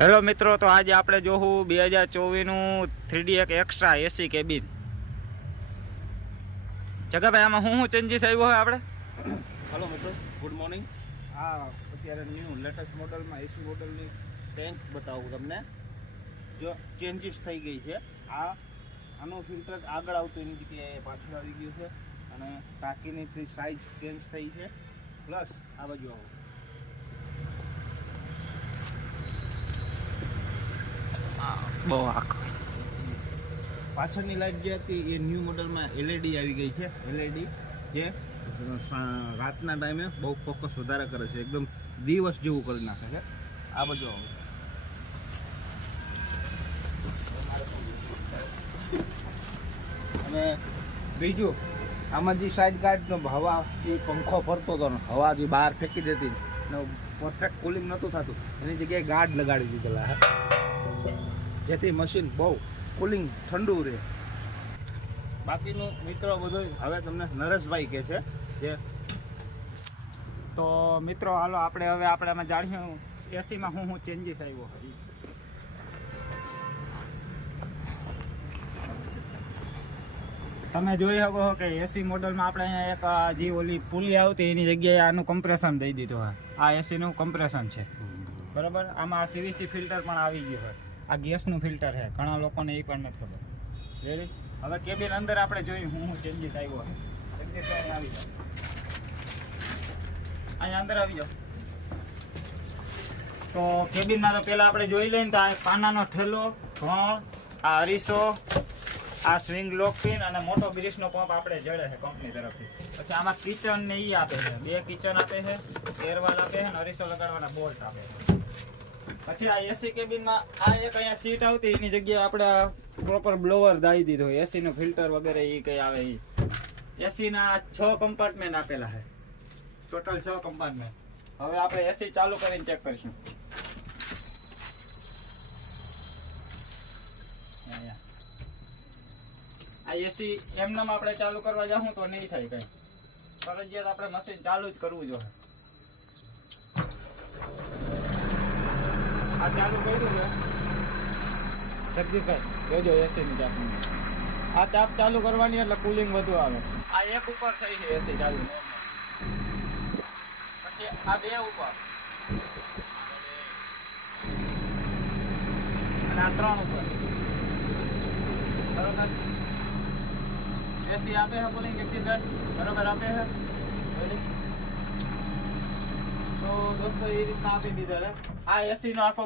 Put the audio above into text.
Hello મિત્રો, તો આજે આપણે જોવું 2024નું 3D એક એક્સ્ટ્રા એસી કેબિન. જગાભાઈ, આમાં શું ચેન્જીસ આવ્યો હોય આપણે? હલો મિત્રો, ગુડ મોર્નિંગ. આ અત્યારે ન્યૂ લેટેસ્ટ મોડલમાં એસી મોડલની ટેન્ક બતાવું તમને. જો ચેન્જીસ થઈ ગઈ છે. આનું ફિલ્ટર આગળ આવતું એની જગ્યાએ પાછળ આવી ગયું છે અને ટાંકીની સાઇઝ ચેન્જ થઈ છે. પ્લસ આ બાજુ આવો, બહુ આખો પાછળની લાઇટ જે હતી એ ન્યૂ મોડલમાં એલઈડી આવી ગઈ છે. એલઈડી જે રાતના ટાઈમે બહુ ફોકસ વધારે કરે છે, એકદમ દિવસ જેવું કરી નાખે છે. આ બાજુ આવો, અને બીજું આમાં જે સાઈડ ગાર્ડનો હવા જે પંખો ફરતો હતો ને હવા જે બહાર ફેંકી દેતી ને પરફેક્ટ કુલિંગ નહોતું થતું, એની જગ્યાએ ગાર્ડ લગાડી દીધેલા હે, જેથી મશીન બહુ કુલિંગ ઠંડુ રહે. બાકીનું મિત્રો બધું હવે તમને નરેશભાઈ કહે છે. જે તો મિત્રો હાલો આપણે આમાં જાણ્યું એસીમાં શું ચેન્જીસ આવ્યો હોય. તમે જોઈ શકો છો કે એસી મોડલમાં આપણે અહીંયા એક જે ઓલી પુલી આવતી એની જગ્યાએ આનું કમ્પ્રેશન દઈ દીધું હોય. આ એસીનું કમ્પ્રેશન છે, બરાબર. આમાં સીવીસી ફિલ્ટર પણ આવી ગયું હોય. આ ગેસનું ફિલ્ટર છે, ઘણા લોકોને એ પણ નથી ખબર. રેડી? હવે કેબિન અંદર આપણે જોયું શું ચેન્જીસ આવ્યો હોય. ચેન્જીસ આવી જાઓ, અહીંયા અંદર આવી જાઓ. તો કેબિનમાં તો પહેલાં આપણે જોઈ લઈએ ને તો આ પાનાનો ઠેલો, ઘણ, આ અરીસો, આ સ્વિંગ લોક પિન અને મોટો ગ્રીસનો પંપ આપણે જડે છે કંપની તરફથી. પછી આમાં કિચન ને એ આપે છે, 2 કિચન આપે છે, એરવાલ આપે છે અને અરીસો લગાડવાના બોલ્ટ આપે છે. પછી આ એસી કેબિનમાં આ એક અહીંયા સીટ આવતી એની જગ્યાએ આપણે પ્રોપર બ્લોવર દાઈ દીધો. એસીનું ફિલ્ટર વગેરે એ કંઈ આવે એ. એસીના 6 કમ્પાર્ટમેન્ટ આપેલા છે, ટોટલ 6 કમ્પાર્ટમેન્ટ. હવે આપણે એસી ચાલુ કરીને ચેક કરીશું. આ એસી એમનેમ આપણે ચાલુ કરવા જાઉં તો નહીં થાય કંઈ, ફરજિયાત આપણે મશીન ચાલુ જ કરવું જોઈએ. આ ચાલુ કર્યું છે જગદીશભાઈ, જોજો એસીની ચાપ. આ ચાપ ચાલુ કરવાની એટલે કુલિંગ વધુ આવે. આ એક ઉપર થઈ છે એસી ચાલુ, પછી આ 2 ઉપર અને આ 3 ઉપર. બરોબર, એસી આપે છે કુલિંગ 1 બરોબર આપે છે. તો દોસ્તો એ રીતના આપી દીધા. આ એસી નો આખો